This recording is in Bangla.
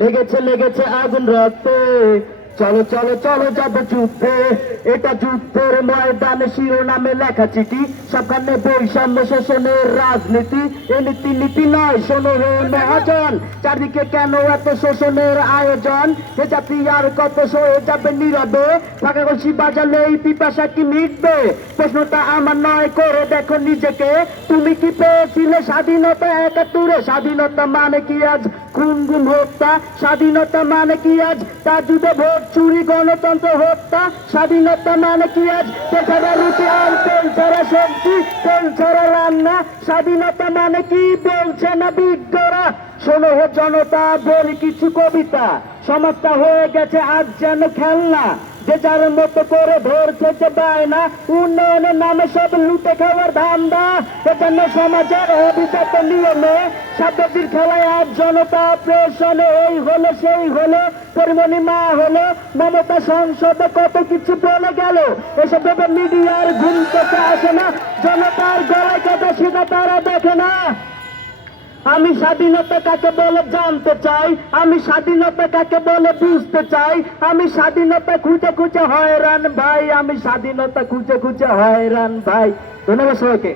লেগেছে লেগেছে আগুন রক্তে, চলো চলো চলো যাবো যুদ্ধে। এটা যুদ্ধের ময়দানে শিরোনামে লেখা চিঠি, সবখানে বৈষম্য শোষণের রাজনীতি। এ নীতি নীতি নয়, শোনো হে মহাজন, চারদিকে কেন এত শোষণের আয়োজন? এ জাতি আর কত সয়ে যাবে নীরবে, ফাঁকা কলসি বাজালে এই পিপাসা কি মিটবে? প্রশ্নটা আমার নয়, করে দেখো নিজেকে। তুমি কি পেয়েছিলে স্বাধীনতা ৭১? স্বাধীনতা মানে কি আজ খুন গুম হত্যা? স্বাধীনতা মানে কি আজ তা যুদ্ধে ভোট চুরি গণতন্ত্র হত্যা? স্বাধীনতা মানে কি আজ তেল ছাড়া রুটি আর তেল ছাড়া সবজি, তেল ছাড়া রান্না? স্বাধীনতা মানে কি বলছে না বিজ্ঞরা? শোনো হে জনতা, বলি কিছু কবিতা। সমাজটা হয়ে গেছে আজ যেন খেলনা, যে যার মতো করে ধরছে যে বায়না। উন্নয়নের নামে সব লুটে খাওয়ার ধান্দা, এজন্য সমাজের অভিজাত নিয়মে সাধ্যজির খেলায় আজ জনতা প্রেষণে। এই হলো সেই হলো, পরিমণি মা হলো, মমতা সংসদে কত কিছু বলে গেল। এসব ভেবে মিডিয়ার ঘুম থেকে আসে না, জনতার গলায় কথা সেটা তারা দেখে না। আমি স্বাধীনতা কাকে বলে জানতে চাই, আমি স্বাধীনতা কাকে বলে বুঝতে চাই। আমি স্বাধীনতা খুঁজে খুঁজে হয়রান ভাই, আমি স্বাধীনতা খুঁজে খুঁজে হয়রান ভাই। ধন্যবাদ সবাইকে।